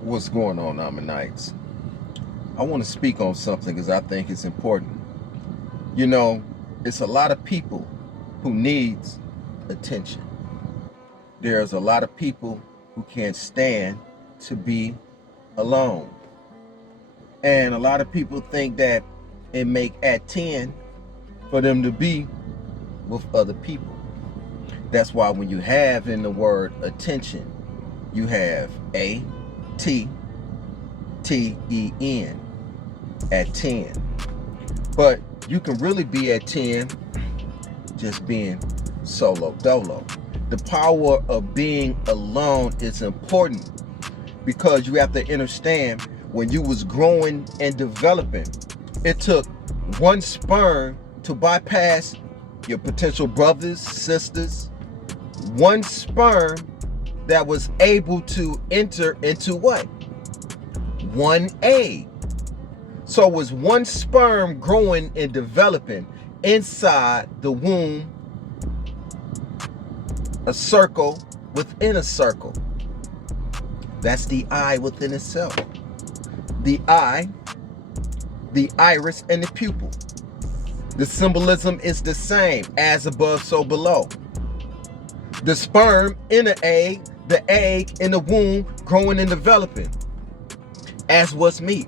What's going on, Ammonites? I want to speak on something because I think it's important. You know, it's a lot of people who needs attention. There's a lot of people who can't stand to be alone. And a lot of people think that it make at 10 for them to be with other people. That's why when you have in the word attention, you have ATTEN at 10. But you can really be at 10 just being solo dolo. The power of being alone is important because you have to understand when you was growing and developing, it took one sperm to bypass your potential brothers, sisters, one sperm that was able to enter into what? One egg. So it was one sperm growing and developing inside the womb, a circle within a circle. That's the eye within itself. The eye, the iris, and the pupil. The symbolism is the same, as above, so below. The sperm in the egg in the womb, growing and developing. As was me,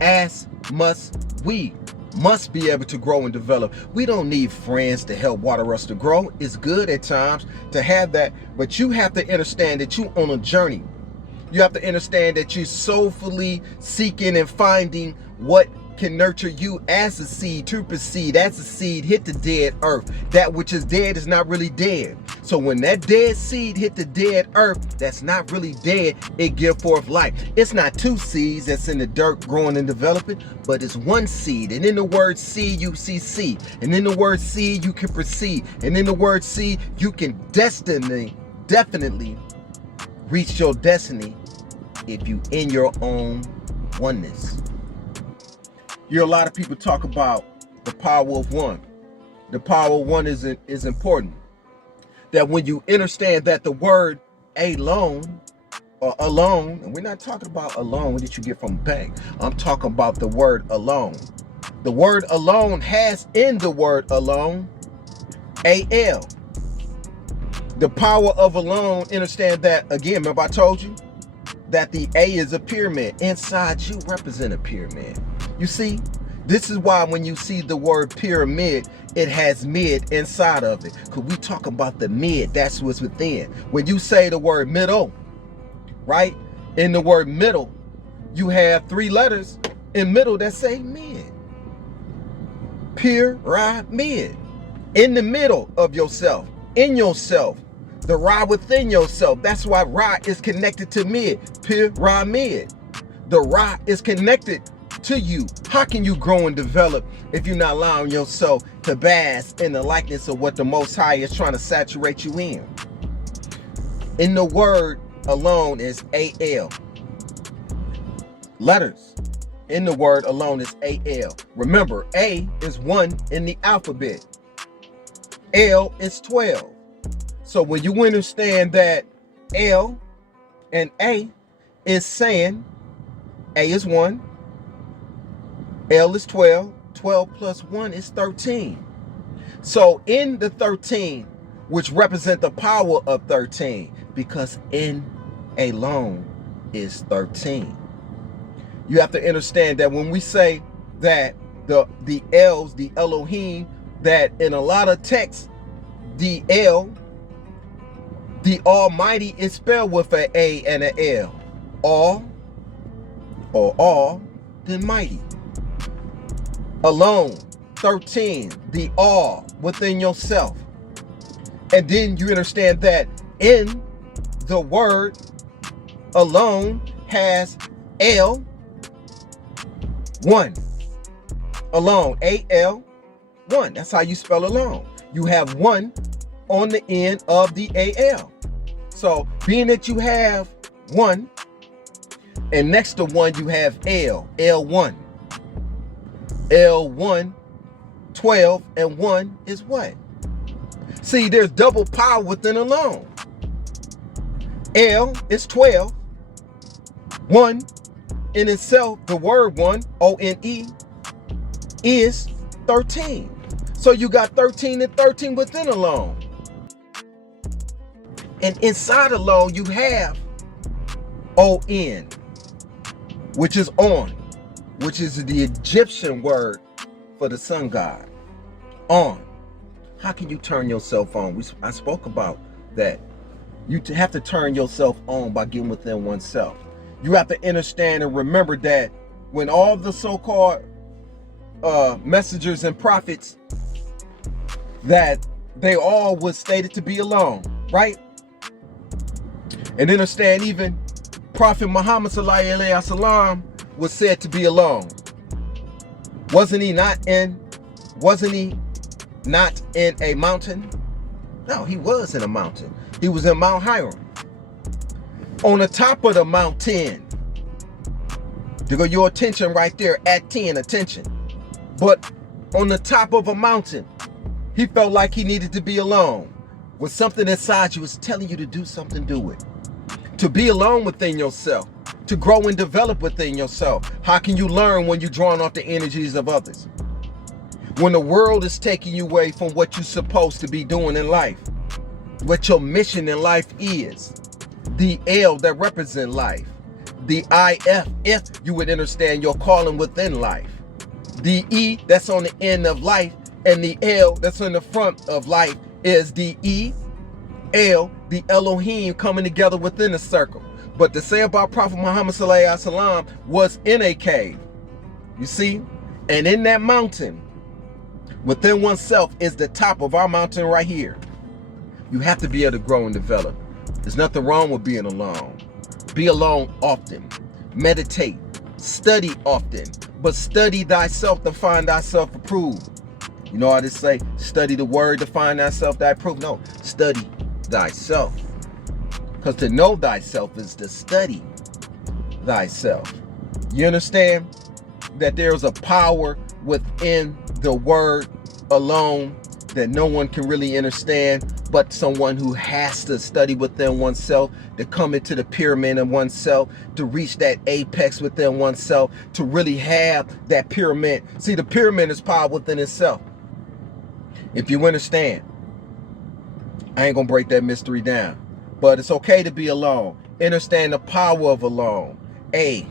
as must we. Must be able to grow and develop. We don't need friends to help water us to grow. It's good at times to have that, but you have to understand that you're on a journey. You have to understand that you're soulfully seeking and finding what can nurture you as a seed to proceed. As a seed hit the dead earth. That which is dead is not really dead. So when that dead seed hit the dead earth, that's not really dead, it give forth life. It's not two seeds that's in the dirt growing and developing, but it's one seed. And in the word seed, you see seed. And in the word seed, you can proceed. And in the word seed, you can definitely reach your destiny if you in your own oneness. A lot of people talk about the power of one. The power of one is important. That when you understand that the word alone or alone, and we're not talking about alone that you get from a bank. I'm talking about the word alone. The word alone has in the word alone AL. The power of alone, understand that again. Remember I told you that the A is a pyramid. Inside you represent a pyramid. You see, this is why when you see the word pyramid, it has mid inside of it. Because we talk about the mid, that's what's within. When you say the word middle, right? In the word middle, you have three letters in middle that say mid. Pyramid. In the middle of yourself, in yourself. The Ra within yourself. That's why Ra is connected to mid. Pyramid. The Ra is connected to you. How can you grow and develop if you're not allowing yourself to bask in the likeness of what the Most High is trying to saturate you in? In the word alone is AL. Letters. In the word alone is AL. Remember, A is 1 in the alphabet. L is 12. So when you understand that L and A is saying A is 1, L is 12, 12 plus 1 is 13. So in the 13, which represent the power of 13, because in alone is 13. You have to understand that when we say that the L's, the Elohim, that in a lot of texts, the L, the Almighty is spelled with an A and an L. All, or all, then mighty. Alone, 13, the all within yourself. And then you understand that in the word alone has L, 1. Alone, A-L, 1. That's how you spell alone. You have 1 on the end of the AL. So being that you have 1, and next to 1 you have L, L1. L1, 12, and 1 is what? See, there's double power within alone. L is 12. One in itself, the word one, O-N-E, is 13. So you got 13 and 13 within alone. And inside alone, you have O-N, which is on, which is the Egyptian word for the sun god. On. How can you turn yourself on? I spoke about that. You have to turn yourself on by getting within oneself. You have to understand and remember that when all the so-called messengers and prophets, that they all was stated to be alone, right? And understand even Prophet Muhammad sallallahu alaihi wasallam was said to be alone. Wasn't he not in a mountain? No, he was in a mountain. He was in Mount Hiram. On the top of the mountain. To go your attention right there at 10, attention. But on the top of a mountain, he felt like he needed to be alone. When something inside you is telling you to do something, do it. To be alone within yourself. To grow and develop within yourself. How can you learn when you're drawing off the energies of others? When the world is taking you away from what you're supposed to be doing in life. What your mission in life is. The L that represent life. The I-F, if you would understand your calling within life. The E that's on the end of life and the L that's on the front of life is the E, L, the Elohim coming together within a circle. But to say about Prophet Muhammad sallallahu alaihi wasallam was in a cave. You see? And in that mountain, within oneself is the top of our mountain right here. You have to be able to grow and develop. There's nothing wrong with being alone. Be alone often. Meditate. Study often. But study thyself to find thyself approved. You know how they say, study the word to find thyself thy approved? No, study thyself. Because to know thyself is to study thyself. You understand that there's a power within the word alone that no one can really understand but someone who has to study within oneself, to come into the pyramid of oneself, to reach that apex within oneself, to really have that pyramid. See, the pyramid is power within itself. If you understand, I ain't gonna break that mystery down, but it's okay to be alone. Understand the power of alone. A-L-O-N-E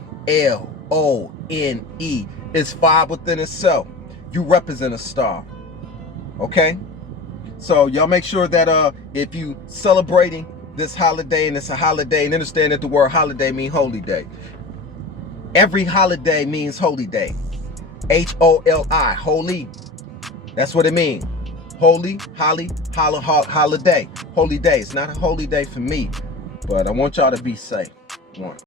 is five within itself. You represent a star. Okay? So y'all make sure that if you celebrating this holiday, and it's a holiday, and understand that the word holiday means holy day. Every holiday means holy day. H-O-L-I, holy. That's what it means. Holy, holiday. Holy day. It's not a holy day for me, but I want y'all to be safe. One.